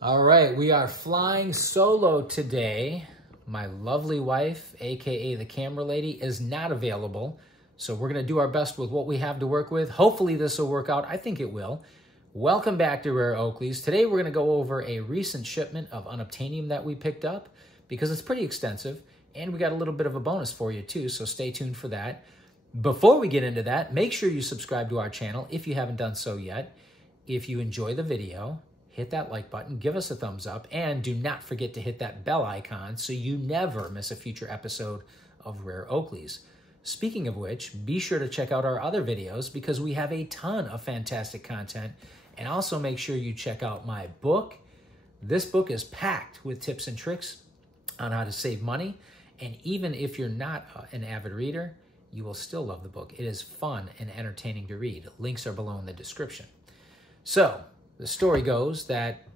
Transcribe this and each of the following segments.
All right, we are flying solo today. My lovely wife, AKA the camera lady, is not available. So we're gonna do our best with what we have to work with. Hopefully this will work out. I think it will. Welcome back to Rare Oakleys. Today we're gonna go over a recent shipment of unobtainium that we picked up because it's pretty extensive and we got a little bit of a bonus for you too, so stay tuned for that. Before we get into that, make sure you subscribe to our channel if you haven't done so yet. If you enjoy the video, hit that like button, give us a thumbs up, and do not forget to hit that bell icon so you never miss a future episode of Rare Oakleys. Speaking of which, be sure to check out our other videos because we have a ton of fantastic content, and also make sure you check out my book. This book is packed with tips and tricks on how to save money, and even if you're not an avid reader, you will still love the book. It is fun and entertaining to read. Links are below in the description. So, the story goes that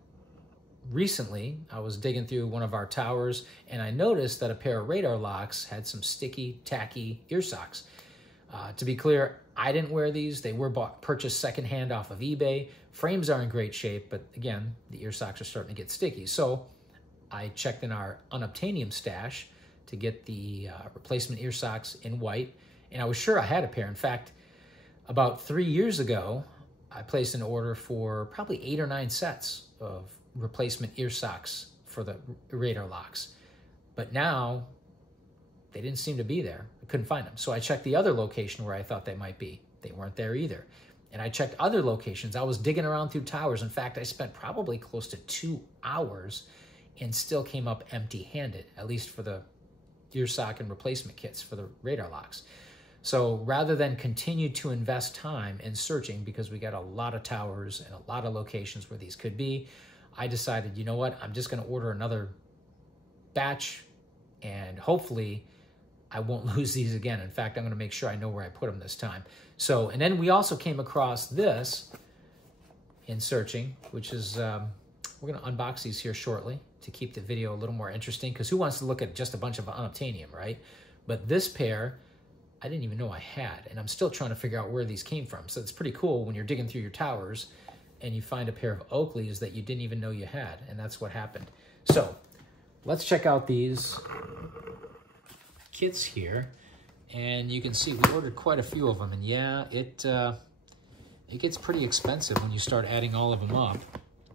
recently I was digging through one of our towers and I noticed that a pair of Radarlocks had some sticky, tacky ear socks. To be clear, I didn't wear these. They were purchased secondhand off of eBay. Frames are in great shape, but again, the ear socks are starting to get sticky. So I checked in our unobtainium stash to get the replacement ear socks in white, and I was sure I had a pair. In fact, about 3 years ago, I placed an order for probably 8 or 9 sets of replacement ear socks for the Radarlocks. But now, they didn't seem to be there. I couldn't find them. So I checked the other location where I thought they might be. They weren't there either. And I checked other locations. I was digging around through towers. In fact, I spent probably close to 2 hours and still came up empty-handed, at least for the ear sock and replacement kits for the Radarlocks. So rather than continue to invest time in searching, because we got a lot of towers and a lot of locations where these could be, I decided, you know what, I'm just gonna order another batch and hopefully I won't lose these again. In fact, I'm gonna make sure I know where I put them this time. So, and then we also came across this in searching, which is, we're gonna unbox these here shortly to keep the video a little more interesting, because who wants to look at just a bunch of unobtainium, right? But this pair, I didn't even know I had, and I'm still trying to figure out where these came from. So it's pretty cool when you're digging through your towers and you find a pair of Oakleys that you didn't even know you had, and that's what happened. So let's check out these kits here, and you can see we ordered quite a few of them, and yeah, it gets pretty expensive when you start adding all of them up.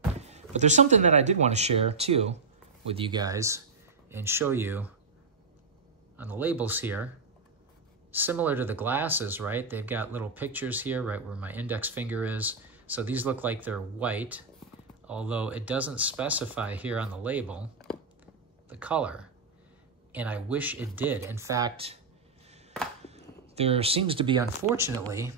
But there's something that I did want to share too with you guys and show you on the labels here. Similar to the glasses, right? They've got little pictures here right where my index finger is. So these look like they're white, although it doesn't specify here on the label the color. And I wish it did. In fact, there seems to be, unfortunately,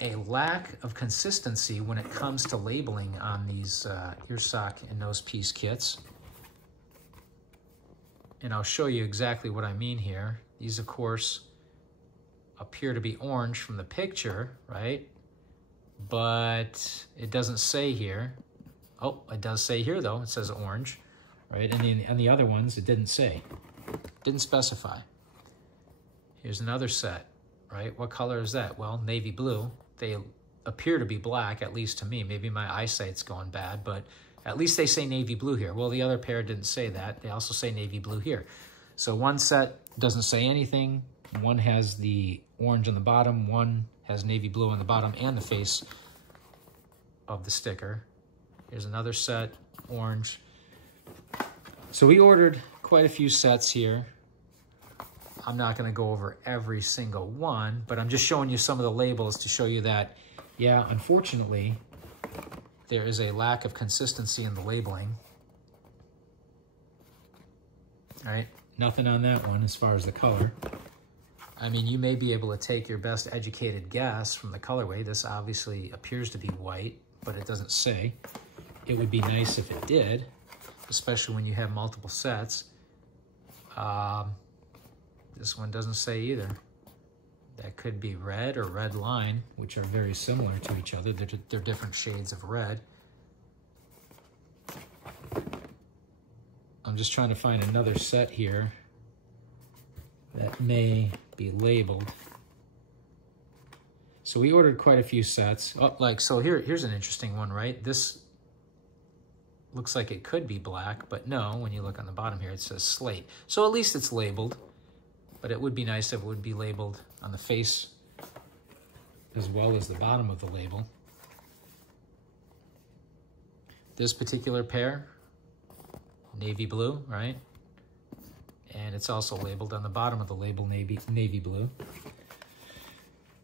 a lack of consistency when it comes to labeling on these ear sock and nose piece kits. And I'll show you exactly what I mean here. These, of course, appear to be orange from the picture, right? But it doesn't say here. Oh, it does say here though. It says orange, right? And the other ones, it didn't say. Didn't specify. Here's another set, right? What color is that? Well, navy blue. They appear to be black, at least to me. Maybe my eyesight's going bad, but at least they say navy blue here. Well, the other pair didn't say that. They also say navy blue here. So one set doesn't say anything. One has the orange on the bottom, one has navy blue on the bottom and the face of the sticker. Here's another set, orange. So we ordered quite a few sets here. I'm not gonna go over every single one, but I'm just showing you some of the labels to show you that, yeah, unfortunately, there is a lack of consistency in the labeling. All right, nothing on that one as far as the color. I mean, you may be able to take your best educated guess from the colorway. This obviously appears to be white, but it doesn't say. It would be nice if it did, especially when you have multiple sets. This one doesn't say either. That could be red or red line, which are very similar to each other. They're different shades of red. I'm just trying to find another set here that may be labeled. So we ordered quite a few sets. Oh, like, so here's an interesting one, right? This looks like it could be black, but no, when you look on the bottom here, it says slate. So at least it's labeled, but it would be nice if it would be labeled on the face as well as the bottom of the label. This particular pair, navy blue, right? And it's also labeled on the bottom of the label navy blue.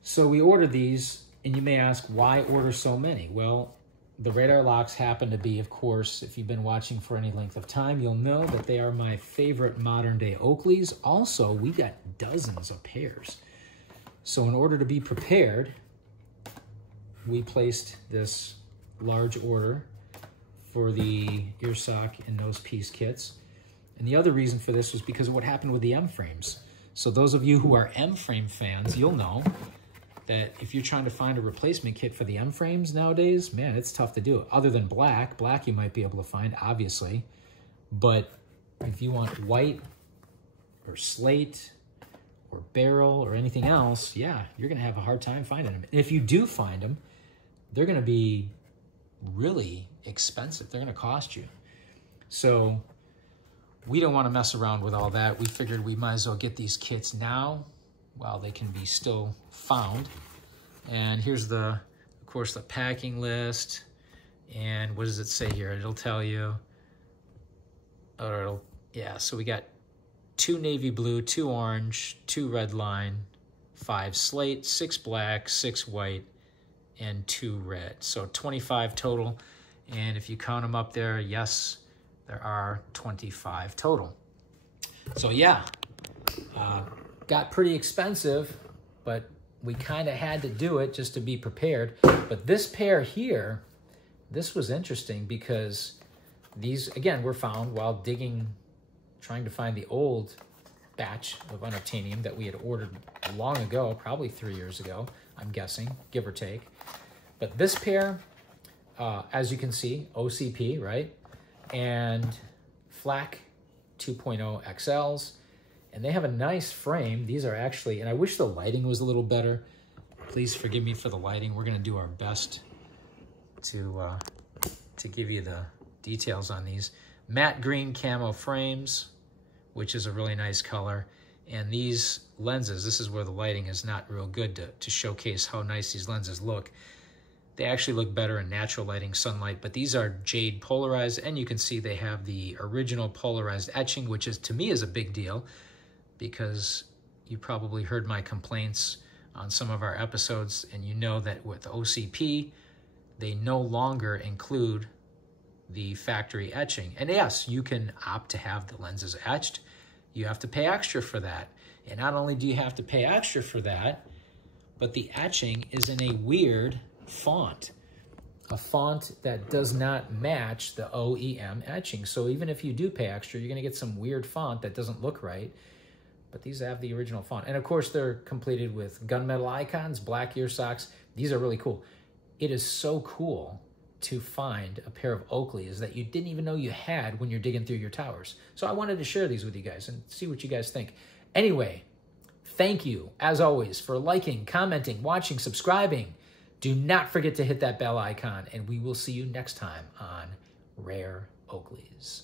So we ordered these, and you may ask, why order so many? Well, the Radarlocks happen to be, of course, if you've been watching for any length of time, you'll know that they are my favorite modern-day Oakleys. Also, we got dozens of pairs. So in order to be prepared, we placed this large order for the earsock and nosepiece kits. And the other reason for this was because of what happened with the M-frames. So those of you who are M-frame fans, you'll know that if you're trying to find a replacement kit for the M-frames nowadays, man, it's tough to do. Other than black you might be able to find, obviously. But if you want white or slate or barrel or anything else, yeah, you're gonna have a hard time finding them. And if you do find them, they're gonna be really expensive. They're gonna cost you. So we don't want to mess around with all that. We figured we might as well get these kits now while they can be still found. And here's of course, the packing list. And what does it say here? It'll tell you, yeah, so we got 2 navy blue, 2 orange, 2 red line, 5 slate, 6 black, 6 white, and 2 red. So 25 total. And if you count them up there, yes, there are 25 total. So yeah, got pretty expensive, but we kind of had to do it just to be prepared. But this pair here, this was interesting because these, again, were found while digging, trying to find the old batch of unobtainium that we had ordered long ago, probably 3 years ago, I'm guessing, give or take. But this pair, as you can see, OCP, right? And Flak 2.0 XLs, and they have a nice frame. These are actually, and I wish the lighting was a little better. Please forgive me for the lighting. We're gonna do our best to give you the details on these. Matte green camo frames, which is a really nice color. And these lenses, this is where the lighting is not real good to showcase how nice these lenses look. They actually look better in natural lighting, sunlight, but these are jade polarized, and you can see they have the original polarized etching, which is, to me, is a big deal because you probably heard my complaints on some of our episodes, and you know that with OCP, they no longer include the factory etching. And yes, you can opt to have the lenses etched. You have to pay extra for that. And not only do you have to pay extra for that, but the etching is in a weird font, a font that does not match the OEM etching. So even if you do pay extra, you're gonna get some weird font that doesn't look right, but these have the original font. And of course, they're completed with gunmetal icons, black ear socks. These are really cool. It is so cool to find a pair of Oakleys that you didn't even know you had when you're digging through your towers. So I wanted to share these with you guys and see what you guys think. Anyway, thank you, as always, for liking, commenting, watching, subscribing. Do not forget to hit that bell icon, and we will see you next time on Rare Oakleys.